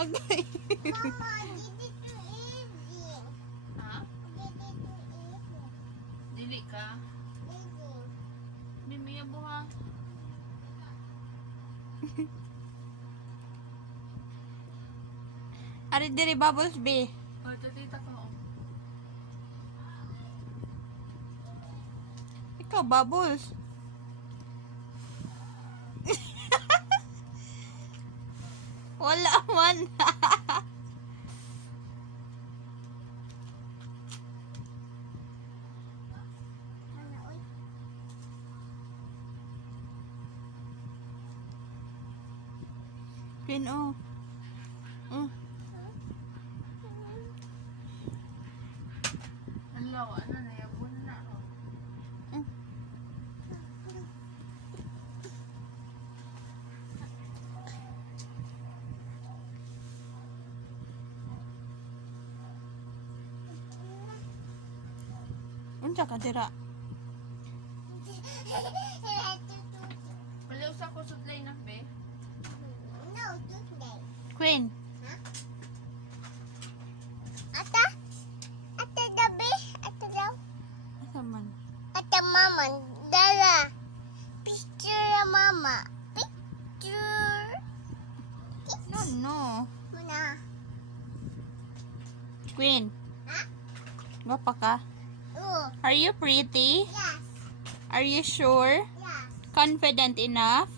Okay. Mama, did it too easy. Ha? Did it too easy. Dili ka? Easy. Mimiya buha. Ari diri bubbles be. O, ito tita ko. Ikaw bubbles. Wala man. Ano, uy? Queen oh. Hello, ano na, yabon na. Unsa ka dira? Paliw sa ko sudlay na, be. No, today. Queen. Ata? Ata dabi? Ata daw? Asa man? Ata mama, dala. Picture mama. Picture. No, no. Muna. Queen. Ha? Gwapa ka? Oh, Are you pretty? yes. Are you sure? Yes. Confident enough?